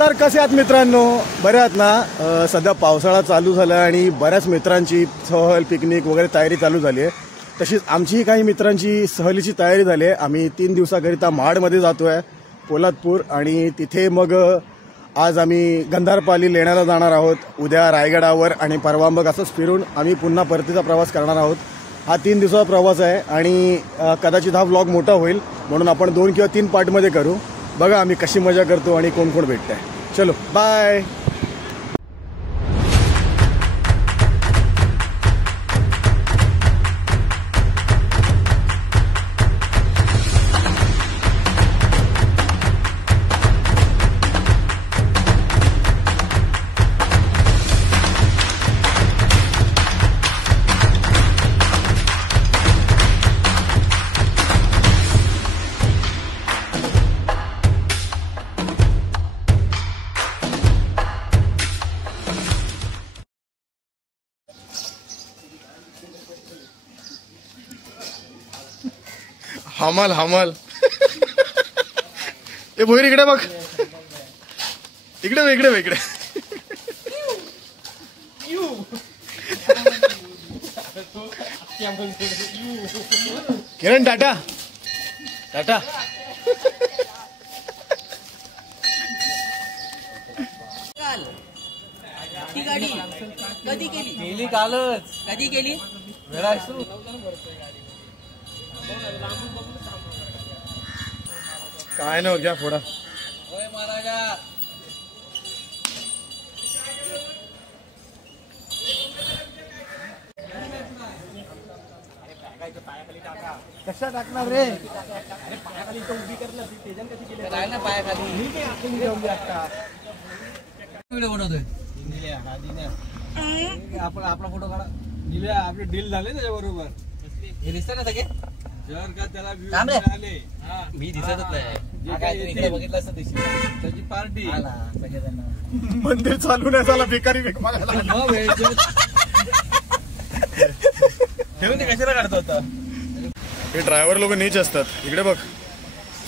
तर कसे आहात मित्रांनो, बरे आहात ना? सध्या पावसाळा चालू झाला आणि बऱ्याच मित्रांची सहल पिकनिक वगैरे तयारी चालू झाली आहे. तशीच आमचीही काही मित्रांची सहलीची तयारी झाली आहे. आम्ही 3 दिवसाकरिता महाडमध्ये जातो आहे, पोलादपूर. आणि तिथे मग आज आम्ही गंधारपाली लेण्याला जाणार आहोत, उद्या रायगडावर, आणि परवा मग असंच फिरून आम्ही पुन्हा परतीचा प्रवास करणार आहोत. हा 3 दिवसाचा प्रवास आहे आणि कदाचित हा व्लॉग मोठा होईल, म्हणून आपण 2 किंवा 3 पार्टमध्ये करू. बघा आम्ही कशी मजा करतो आणि कोण कोण भेटत आहे. चलो बाय. हमल हमल ए भोईर इकडे बघ, इकडे इकडे इकडे. किरण टाटा टाटा. ती गाडी कधी केली? कालच. कधी केली? काय नाही घ्या थोडा. होय महाराजा. कशा टाकणार रे? अरे पायाखाली तो उभी करला ती तेजन कशी केली? काय ना पायाखाली. मी काय आपण घेऊन आता. व्हिडिओ बनवतोय. दिल्या हा दिल्या. आपण आपला फोटो काढा. दिल्या आपले डील झाले त्याच्याबरोबर. हे दिसतं ना सगळे? जर का त्याला व्ह्यू आले. हां मी दिसतच नाही. काय इकडे बघितलं असं दिसतं. त्याची पार्टी आला सगळ्यांना. मंदिर चालू नाही झाला, भिकारी भेक मागायला. ठेवून ते कशाला काढतो आता? हे ड्रायव्हर लोक नीच असतात. इकडे बघ,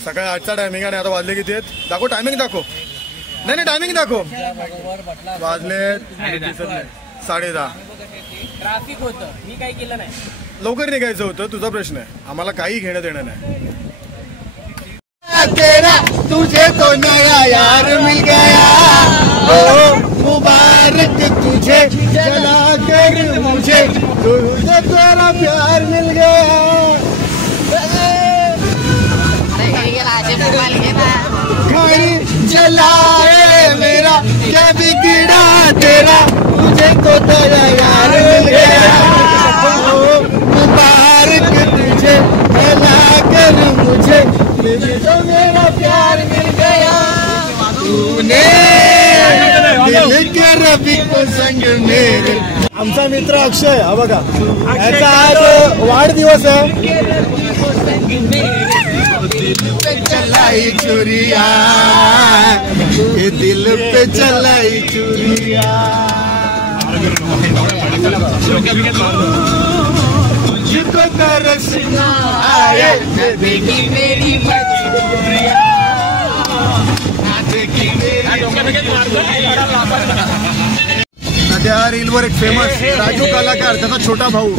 सकाळी 8चा टायमिंग आणि आता वाजले किती आहेत? दाखव टायमिंग, दाखव. नाही टायमिंग दाखव. वाजले 10:30. ट्रॅफिक होतं, मी काही केलं नाही. लवकर निघायचं होतं, तुझा प्रश्न आहे, आम्हाला काही घेणं देणं नाही. तेरा तुझे तो नया यार मिल गया, ओ मुबारक तुझे जला कर मुझे, तुझे तेरा प्यार मिल गया. घर जलाए मेरा क्या बिगड़ा तेरा, तुझे तो तेरा यार मिल गया, ओ मुबारक तुझे जला कर मुझे, तुझे तो मेरा प्यार मिल गया. तूने दिल के रबी को संग मेरे. आमचा मित्र अक्षय, हा बघा, याचा आज वाढदिवस आहे. पे चलाई चुरिया, ये दिल पे चलाई चुरिया. तुझको तरसना आए, देखी मेरी मजबूरिया, देखी मेरी. सध्या रीलवर एक फेमस राजू कलाकार, त्याचा छोटा भाऊ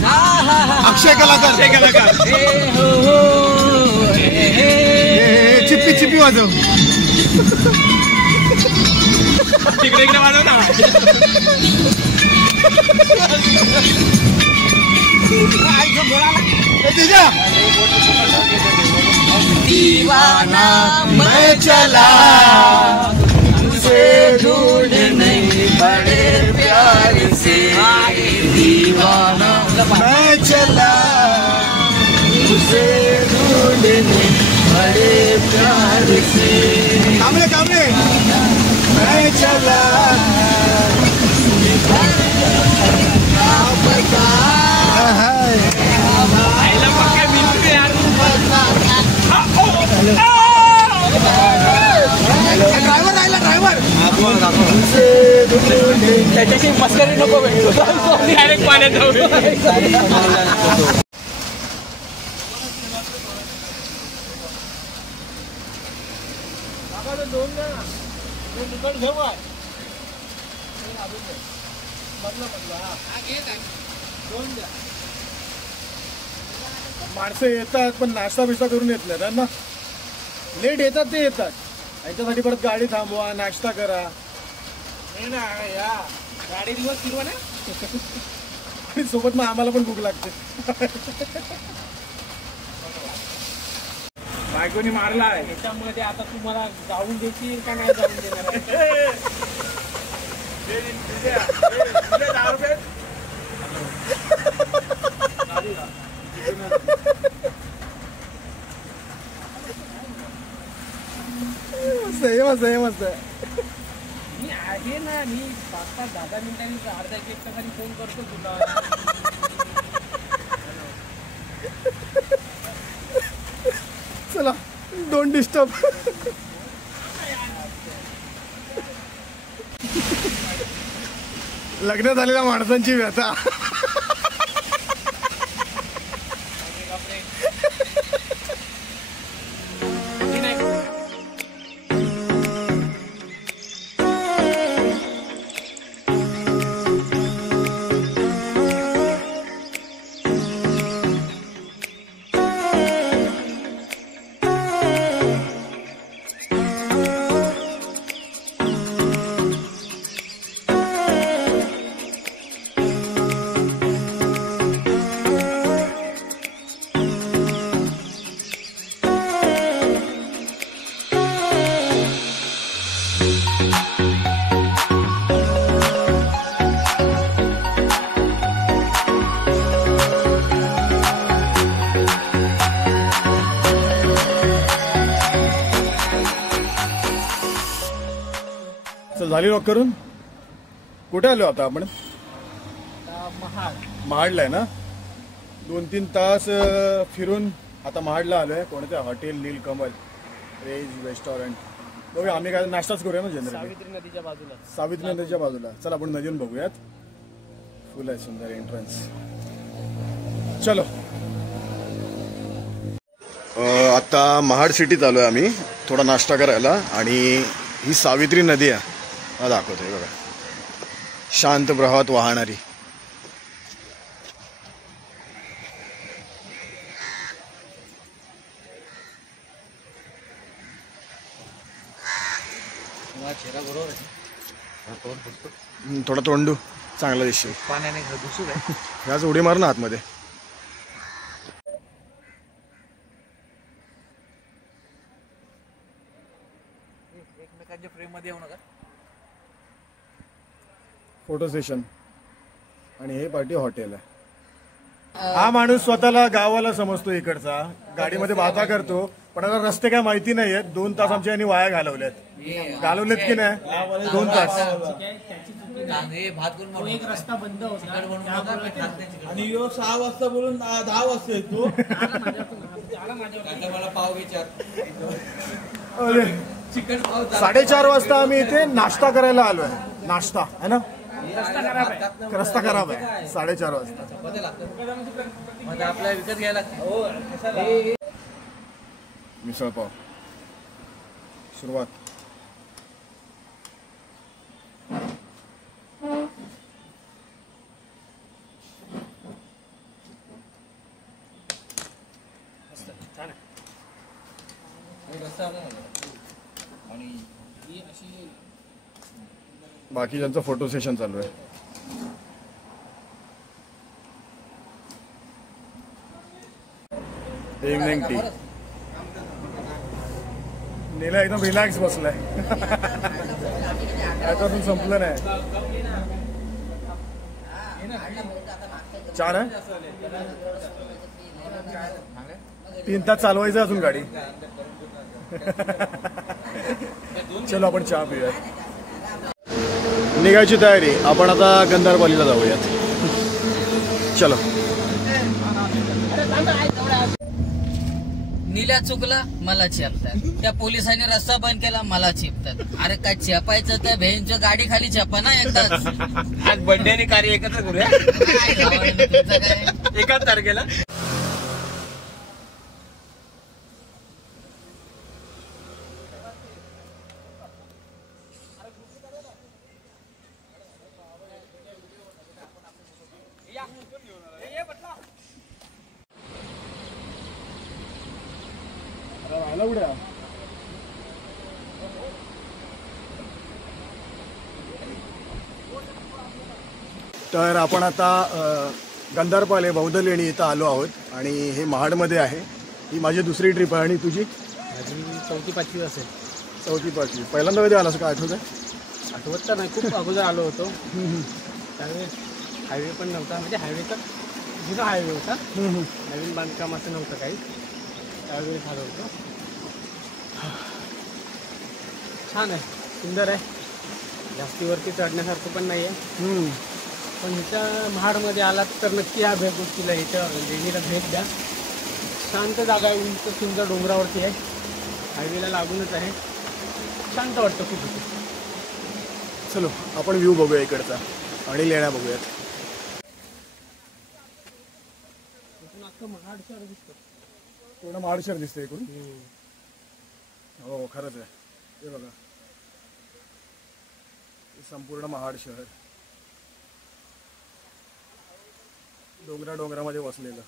अक्षय कलाकार. चिप्पी चिप्पी वाजव. तिकडे वाजव ना. दीवाना मैं चला, तुझे ढूंढने बड़े प्यार से, दीवाना मैं चला, तुझे ढूंढने बड़े प्यार से. कामले मैं चला, ड्रायव्हर त्याच्याशी मस्करी नको भेटू. डायरेक्ट पाण्यात जाऊ. माणसं येतात पण नाश्ता बिस्ता करून येत नाही त्यांना लेट येतात ते येतात यांच्यासाठी परत गाडी थांबवा नाश्ता करा गाडी दिवस फिरवा ना आणि सोबत मग आम्हाला पण भूक लागते बायकोनी मारलाय त्याच्यामध्ये आता तुम्हाला जाऊन देतील का नाही जाऊन देणार सेमच मी आहे ना मी 5-10 मिनिटांनी अर्धा 1 तासांनी फोन करतो तुला चला डोंट डिस्टर्ब लग्न झालेल्या माणसांची व्यथा झाली लॉक करून कुठे आलो आता आपण महाडला आहे ना 2-3 तास फिरून आता महाडला आलोय कोणत्या हॉटेल नीलकमल रेज रेस्टॉरंट बघूया आम्ही काय नाश्ताच करूया ना जनरली सावित्री नदीच्या बाजूला चला आपण नदीवर बघूयात फुल आहे सुंदर एंट्रन्स चलो आता महाड सिटीत आलोय आम्ही थोडा नाश्ता करायला आणि ही सावित्री नदी आहे दाखवतोय बघा शांत प्रवाहात वाहणारी थोडा तोंडू चांगला दिसतो पाण्याने घुसून आहे याच उडी मार ना आतमध्ये एकमेकांच्या फ्रेम मध्ये येऊ नका फोटो सेशन आणि हे पार्टी हॉटेल आहे हा माणूस स्वतःला गावाला समजतो इकडचा गाडीमध्ये वाहता करतो पण आता रस्ते काय माहिती नाहीयेत 2 तास आमच्या यांनी वाया घालवलेत की नाही 2 तास एक रस्ता बंद होता आणि 6 वाजता बोलून 10 वाजता येतो मला पाव विचार 4:30 वाजता आम्ही इथे नाश्ता करायला आलोय नाश्ता है ना रस्ता खराब आहे 4:30 वाजता आपल्याला विकत घ्यायला मिसळ पाव सुरुवात बाकी ज्यांचं फोटो सेशन चालू आहे इव्हनिंग टी नीला एकदम रिलॅक्स बसलाय अजून संपलं नाही छान आहे 3 तास चालवायचं अजून गाडी चलो आपण चहा पिऊया निघायची तयारी आपण आता गंधारपालीला जाऊयात चलो नीला चुकला मला चेपतात त्या पोलिसांनी रस्ता बंद केला मला चेपतात अरे काय चेपायचं त्या भेंच्या गाडी खाली चेपा ना एकदाच आज बर्थडे आणि कार्य एकत्र करूया काय 1 तारखेला तर आपण आता गंधारपाले बौद्ध लेणी इथं आलो आहोत आणि हे महाडमध्ये आहे. ही माझी दुसरी ट्रिप आहे. आणि तुझी? माझी 4वी-5वी असेल. 4वी-5वी. पहिल्यांदा कधी आलास का? आठवतं? आठवत तर नाही, खूप अगोदर आलो होतो. त्यावेळेस हायवे पण नव्हता, म्हणजे हायवे तर जुना हायवे होता, नवीन बांधकाम असं नव्हतं काही. त्यावेळेस आलो होतो. छान आहे, सुंदर आहे. जास्तीवरती चढण्यासारखं पण नाही आहे. पण इथं महाडमध्ये आलात तर नक्की ह्या गोष्टीला इथं लेणीला भेट द्या. शांत जागा आहे, उंच सुंदर डोंगरावरती आहे, हायवेला लागूनच आहे. शांत वाटतं खूप इथे. चलो आपण व्ह्यू बघूया इकडचा आणि लेण्या बघूयात. अख्खं महाड शहर दिसतं. पूर्ण महाड शहर दिसतं इकडून. हो खरंच आहे. हे बघा, संपूर्ण महाड शहर डोंगरामध्ये वसलेलं.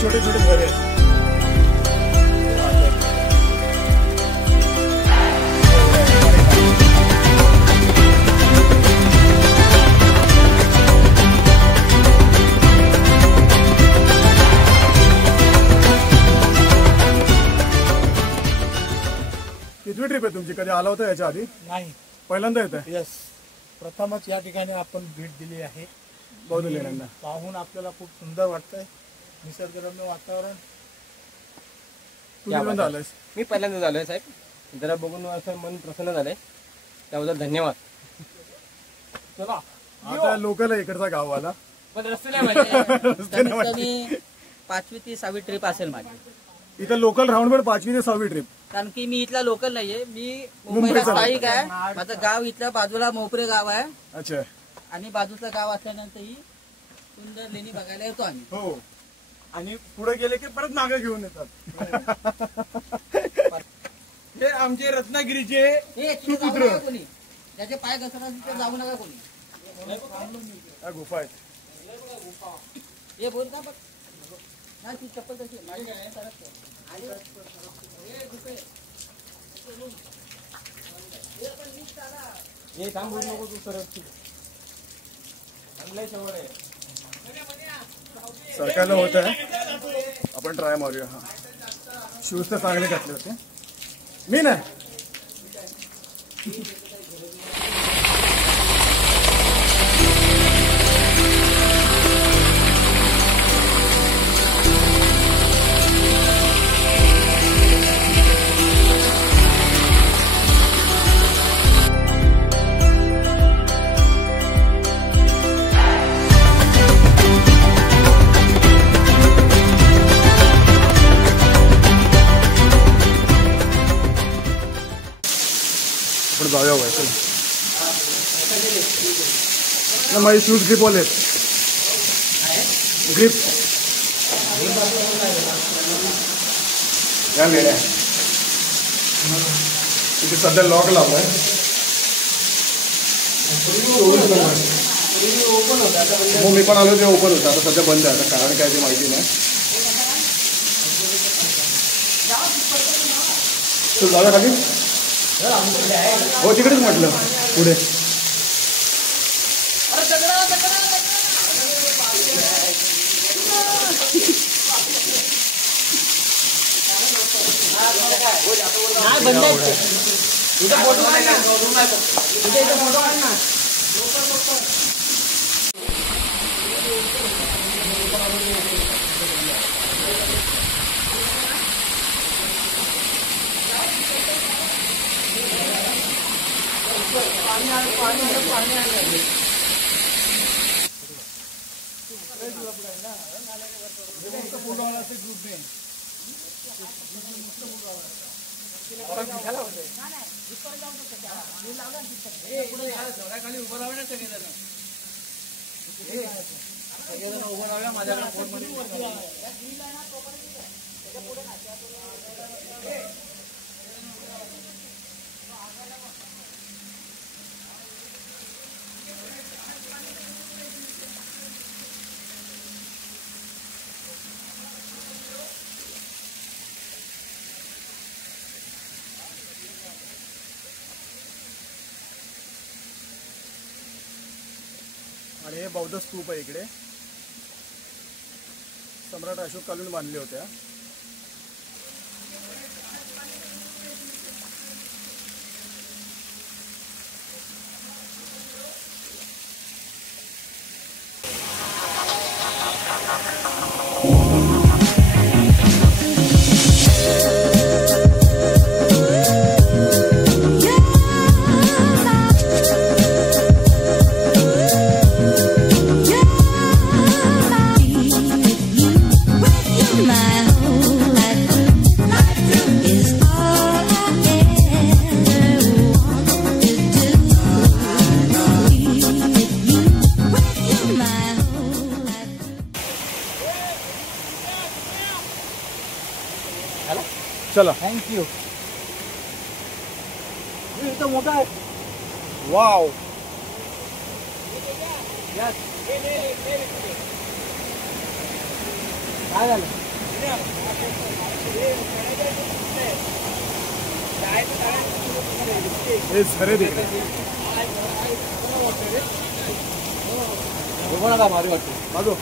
छोटे छोटे घर आहेत. कितवी ट्रिप आहे तुमची? कधी आला होता याच्या आधी? नाही, पहिल्यांदा येत आहे. यस, प्रथमच या ठिकाणी आपण भेट दिली आहे. बौद्ध लेण्यांना पाहून आपल्याला खूप सुंदर वाटतंय. निसर्गरम्य वातावरण. तू किती आलायस? मी पहिल्यांदा झालोय साहेब. जरा बघून असं मन प्रसन्न झालंय, त्याबद्दल धन्यवाद. चला आता लोकल आहे इकडचा गाववाला. पण रस्ते नाही माहिती. कमीत कमी 5वी ते 6वी ट्रिप असेल माझी. इथं लोकल राऊंड वर 5वी ते 6वी ट्रिप. कारण की मी इथला लोकल नाहीये, मी मुंबईला स्थायिक आहे. माझं गाव इथल्या बाजूला मोपरे गाव आहे. अच्छा. आणि बाजूचं गाव असल्यानंतर ही सुंदर लेणी बघायला येतो आम्ही. हो, आणि पुढे गेले की परत मागे घेऊन येतात. हे आमचे रत्नागिरीचे सुपुत्र. कोणी त्याचे पाय घसरणार तिथे जाऊ नका कोणी. गुफा आहेत. हे बोल का बघ ना, ती चप्पल तशी नको तू सरळ. सरकारला होत आहे. आपण ट्राय मारूया. हा, शूज तर चांगले घातले होते. मी नाही. आपण जाऊया वय. चला ना, माझे शूज ग्रिप वाले आहेत. ग्रिप या लेण्या. तिथे सध्या लॉक लावलाय. हो, मी पण आलो ते ओपन होतं. आता सध्या बंद आहे. आता कारण काय ते माहिती नाही. तू जाऊया खाली. हो, तिकडेच म्हटलं पुढे. आणि हे बौद्ध स्तूप आहे इकडे, सम्राट अशोक कालीन बांधले होत्या. चला. थँक्यू. इथं मोठा आहे. वाव. काय झालं? हे झरे तिकडे. बघा भारी वाटतं. बाजू.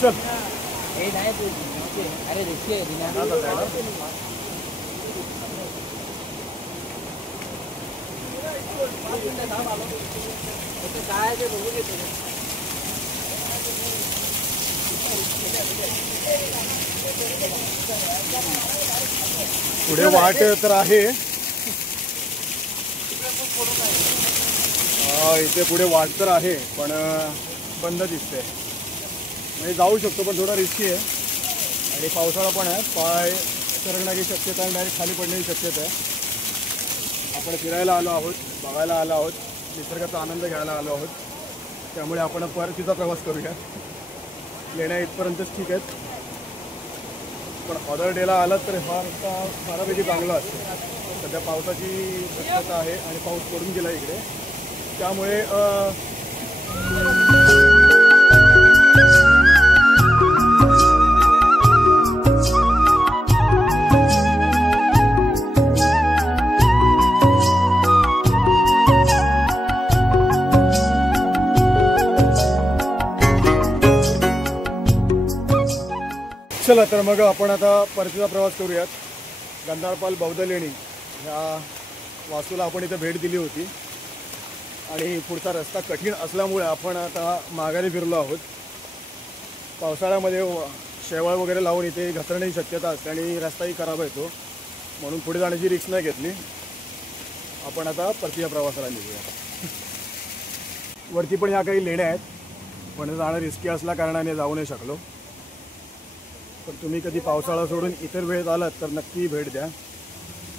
चल. अरे देखिए काय ते बघू घेतो. पुढे वाट तर आहे. इथे पुढे वाट तर आहे पण बंद दिसते. म्हणजे जाऊ शकतो पण थोडा रिस्की आहे आणि पावसाळा पण आहे. पाय सरकण्याची शक्यता आहे, डायरेक्ट खाली पडण्याची शक्यता आहे. आपण फिरायला आलो आहोत, बघायला आलो आहोत, निसर्गाचा आनंद घ्यायला आलो आहोत. त्यामुळे आपण परतीचा प्रवास करूया. लेण्या इथपर्यंतच ठीक आहेत पण अदर डेला आलात तर हा रस्ता बऱ्यापैकी चांगला असतो. सध्या पावसाची शक्यता आहे आणि पाऊस पडून गेला इकडे, त्यामुळे चला तर मग आपण आता परतीचा प्रवास करूयात. गंधाळपाल बौद्ध लेणी ह्या वास्तूला आपण इथे भेट दिली होती आणि पुढचा रस्ता कठीण असल्यामुळे आपण आता माघारी फिरलो आहोत. पावसाळ्यामध्ये शेवाळ वगैरे लावून इथे घसरण्याची शक्यता असते आणि रस्ताही खराब येतो, म्हणून पुढे जाण्याची रिस्क नाही घेतली. आपण आता परतीच्या प्रवासाला निघूया. वरती पण ह्या काही लेण्या आहेत पण जाणं रिस्की असल्या कारणाने जाऊ नाही शकलो. पण तुम्ही कधी पावसाळा सोडून इतर वेळेत आलात तर नक्की भेट द्या,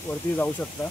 वरती जाऊ शकता.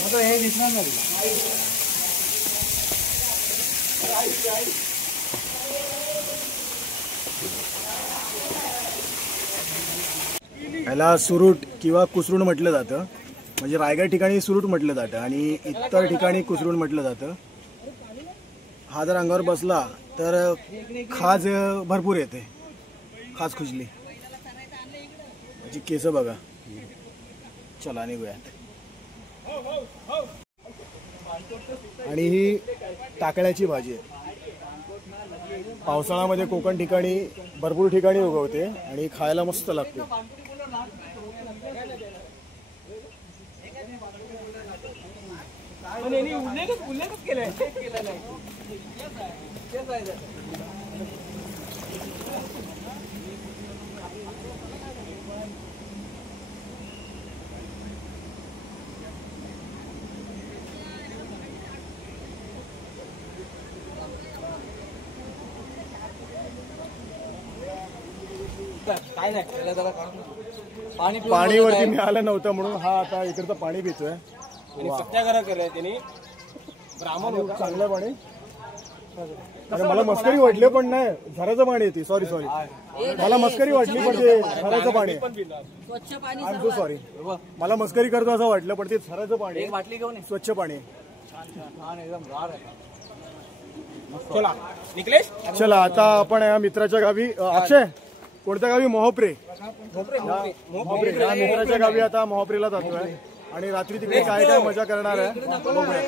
मतलब हे दिसणार नाही. ह्याला सुरूट किंवा कुसरूण म्हटलं जातं. म्हणजे रायगड ठिकाणी सुरूट म्हटलं जातं आणि इतर ठिकाणी कुसरूण म्हटलं जातं. हा जर अंगावर बसला तर खाज भरपूर येते, खाज खुजली. त्याची केस बघा. चला निघूयात. आणि ही टाकळ्याची भाजी आहे. पावसाळ्यामध्ये कोकण ठिकाणी भरपूर ठिकाणी उगवते आणि खायला मस्त लागते. काय नाही पाणी वरती मिळालं नव्हतं म्हणून हा आता इकडचं पाणी पितोय. सत्याग्रह केलाय त्यांनी. ब्राह्मण चांगलं पाणी. अरे मला मस्करी वाटली पण नाही, झराचं पाणी येते. सॉरी मला मस्करी वाटली पण ते झराचं पाणी. स्वच्छ पाणी. I am so sorry. मला मस्करी करतो असं वाटलं पण ते झराचं पाणी, बाटली घेऊन स्वच्छ पाणी. एकदम गार आहे. चला निकलेश. चला आता आपण या मित्राच्या गावी, अक्षय कोणत्या गावी? मोहप्रे. या मित्राच्या गावी आता मोहप्रेला जातोय आणि रात्री तिकडे काय काय मजा करणार आहे बघूया.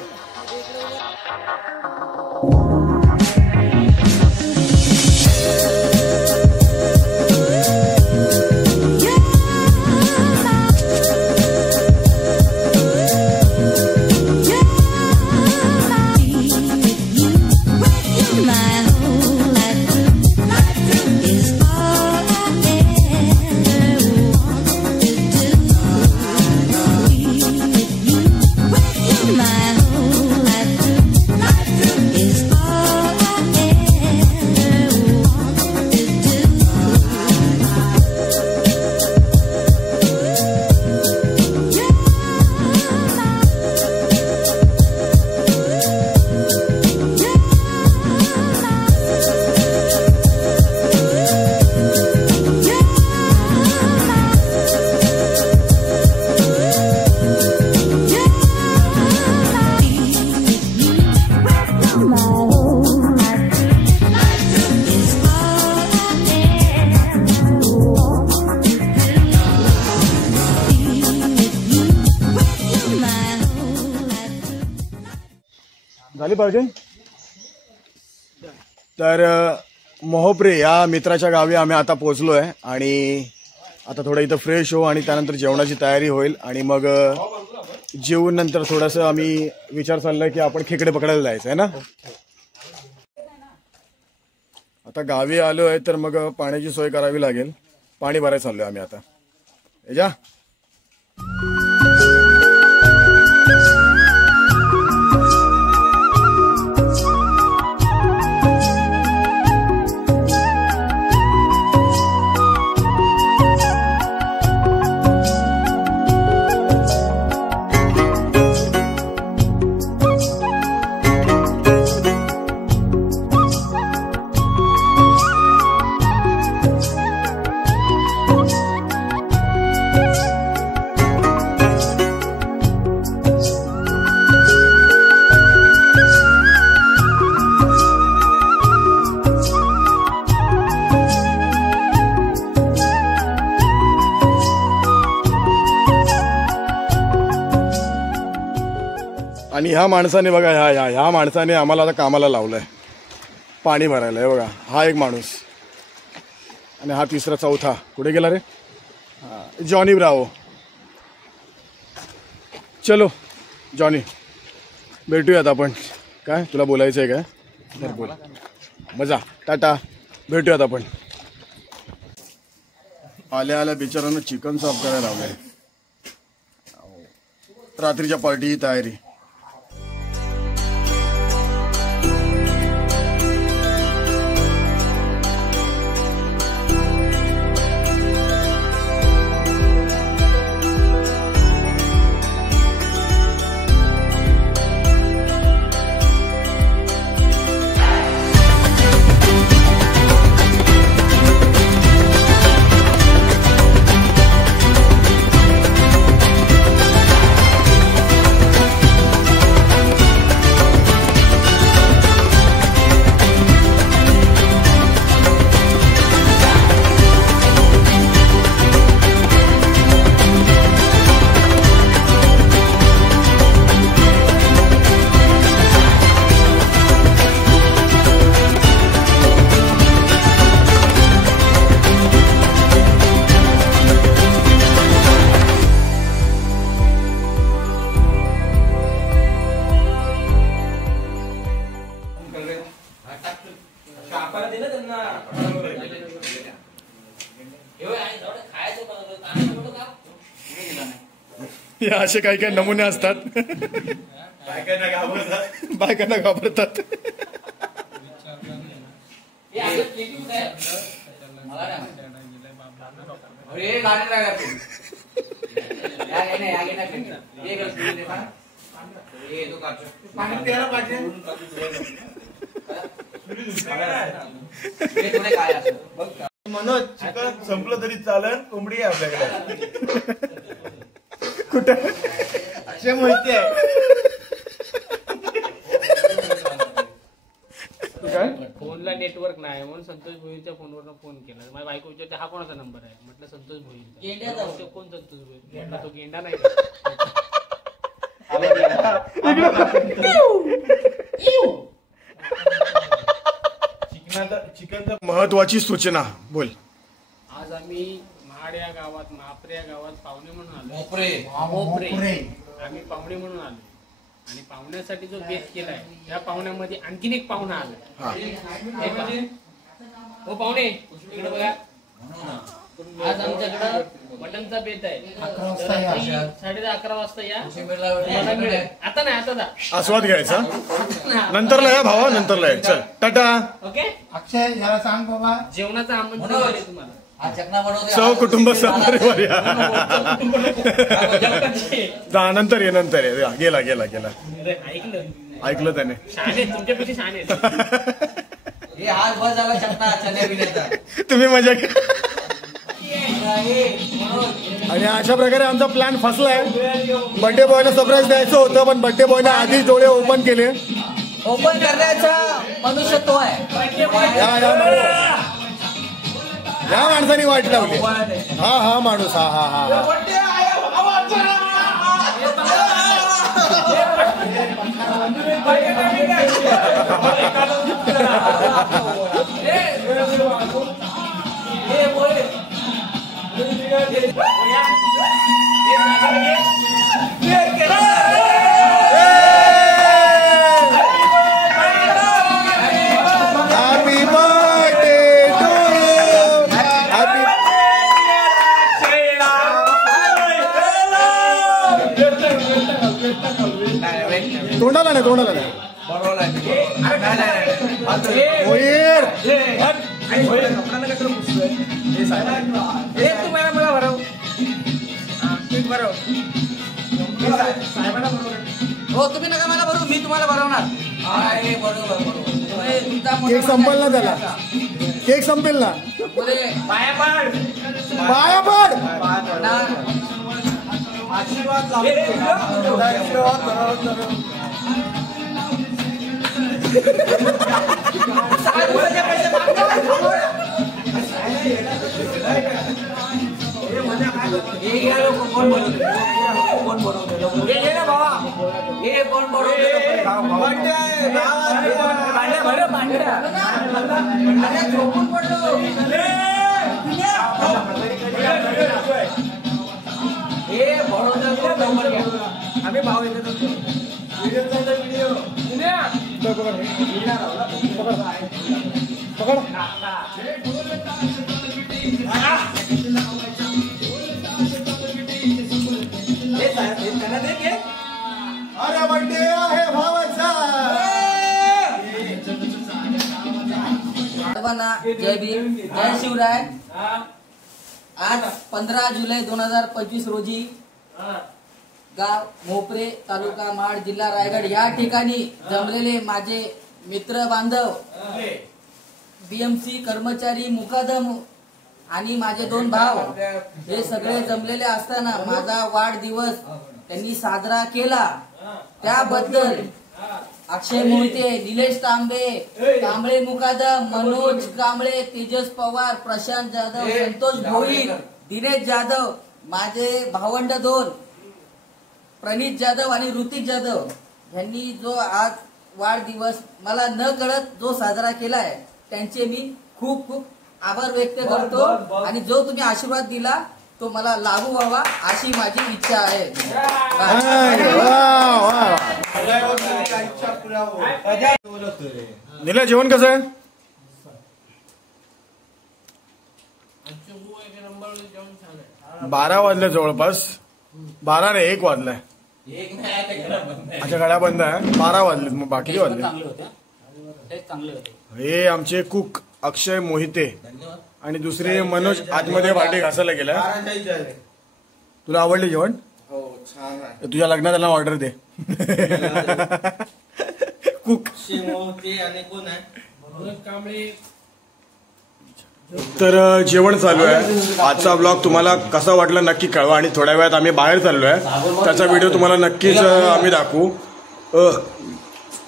झाली पाहिजे. तर मोहप्रे या मित्राच्या गावी आम्ही आता पोहोचलोय आणि आता थोडं इथं फ्रेश हो आणि त्यानंतर जेवणाची तयारी होईल आणि मग जेवून नंतर थोडंसं आम्ही विचार चाललाय की आपण खेकडे पकडायला जायचं आहे ना. आता गावी आलो आहे तर मग पाण्याची सोय करावी लागेल. पाणी भरायला चाललोय आम्ही आता. जा आणि ह्या माणसाने बघा, ह्या माणसाने आम्हाला आता कामाला लावलंय पाणी भरायला. हे बघा, हा एक माणूस आणि हा तिसरा चौथा कुठे गेला रे? Johnny Bravo. चलो जॉनी भेटूयात आपण. काय तुला बोलायचं आहे काय? बोल. मजा. टाटा. भेटूयात आपण. आल्या आल्या बिचारांना चिकन साफ करायला लावलंय. रात्रीच्या पार्टीची तयारी. या असे काही काही नमुने असतात. बायकांना घाबरतात. मनोज चिकन संपलं तरी चालन, कोंबडी आहे आपल्याकडे. कुठे असे माहिती आहे. फोनला नेटवर्क नाही म्हणून संतोष भोईरच्या फोनवरून फोन केला. माझ्या बायको विचारते हा कोणाचा नंबर आहे. म्हटलं संतोष भोईर. कोण संतोष भोईर? म्हटलं तो गेंडा नाही चिकनचं महत्वाची सूचना बोल. आज आम्ही महाड या गावात, महापरे या गावात पाहुणे म्हणून आलो. मोपरे. आम्ही पाहुणे म्हणून आलो आणि पाहुण्यासाठी जो बेत केलाय त्या पाहुण्यामध्ये आणखीन एक पाहुणा आला. हो पाहुणे इकडे बघा. आज आमच्याकडं मटनचा बेत आहे. 11:30 वाजता या. आता नाही, आता जा. आस्वाद घ्यायचा. नंतरला या भावा, नंतरला या. चल टाटा. ओके. अक्षय याला सांग बाबा, जेवणाचं आमंत्रण आहे तुम्हाला. सौ कुटुंब सहपरिवार या. नंतर ये, नंतर ये. गेला गेला गेला. ऐकलं त्याने. शाने तुमच्यापेक्षा शाने. आज बस झाला चटना चण्या बिण्याचा. तुम्ही मजा घ्या. आणि अशा प्रकारे आमचा प्लॅन फसलाय. बर्थडे बॉयला सरप्राईज द्यायचं होतं, पण बर्थडे बॉयने आधीच डोळे ओपन केले. ओपन करण्याचा मनुष्यत्व आहे. या माणसाने वाट लावली. हा माणूस. हा हॅपी बर्थडे टू यू. तोंडाला नाही. मोहीर तुम्हाला बरं हो तुम्ही नका मला बरोबर, मी तुम्हाला बरवणार. बरोबर. केक संपेल ना त्याला. केक संपेल ना. पाया पड. आशीर्वाद लावतो. आम्ही भाव येतो. अरे बर्थडे आहे भावाचा. जय भीम, जय शिवराय. आज 15 जुलै 2025 रोजी गाव मोपरे, तालुका महाड, जिल्हा रायगड या ठिकाणी जमलेले माझे मित्र बांधव, बीएमसी कर्मचारी, मुकादम आणि माझे 2 भाव हे सगळे जमलेले असताना माझा वाढदिवस त्यांनी साजरा केला. त्याबद्दल अक्षय मोहिते, निलेश तांबे, कांबळे मुकादम, मनोज कांबळे, तेजस पवार, प्रशांत जाधव, संतोष भोईर, दिनेश जाधव, माझे भावंड 2 प्रणित जाधव आणि ऋतिक जाधव यांनी जो आज वाढदिवस मला न कळत जो साजरा केलाय त्यांचे मी खूप खूप आभार व्यक्त करतो. आणि जो तुम्ही आशीर्वाद दिला तो मला लागू व्हावा अशी माझी इच्छा आहे. निला जेवण कसं आहे? 12 वाजले जवळपास. 12 नाही 1 वाजलाय. अच्छा गाड्या बंद आहे. 12 वाजले मग बाकी वाजले. हे आमचे कुक अक्षय मोहिते आणि दुसरे मनोज आतमध्ये भांडे घासायला गेला. तुला आवडले जेवण? हो छान आहे. तुझ्या लग्नात त्यांना ऑर्डर दे. कुक आणि कोण आहे? तर जेवण चालू आहे. आजचा ब्लॉग तुम्हाला कसा वाटला नक्की कळवा आणि थोड्या वेळात आम्ही बाहेर चाललोय. त्याचा व्हिडिओ तुम्हाला नक्कीच आम्ही दाखवू.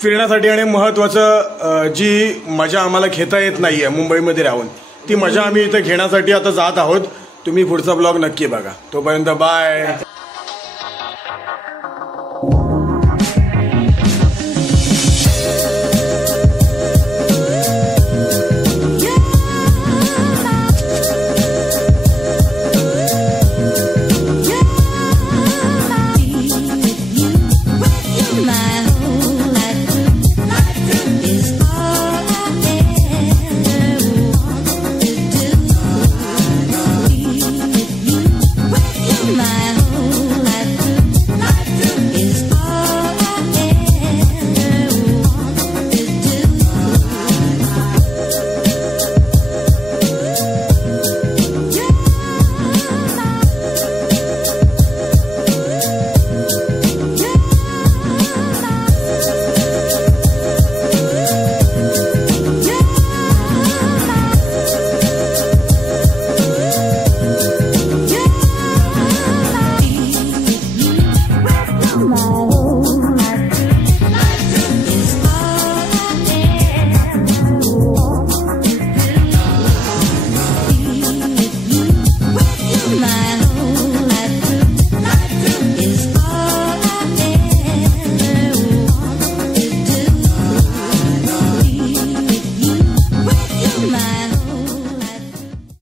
फिरण्यासाठी आणि महत्वाचं जी मजा आम्हाला घेता येत नाहीये मुंबईमध्ये राहून ती मजा आम्ही इथे घेण्यासाठी आता जात आहोत. तुम्ही पुढचा ब्लॉग नक्की बघा. तोपर्यंत बाय.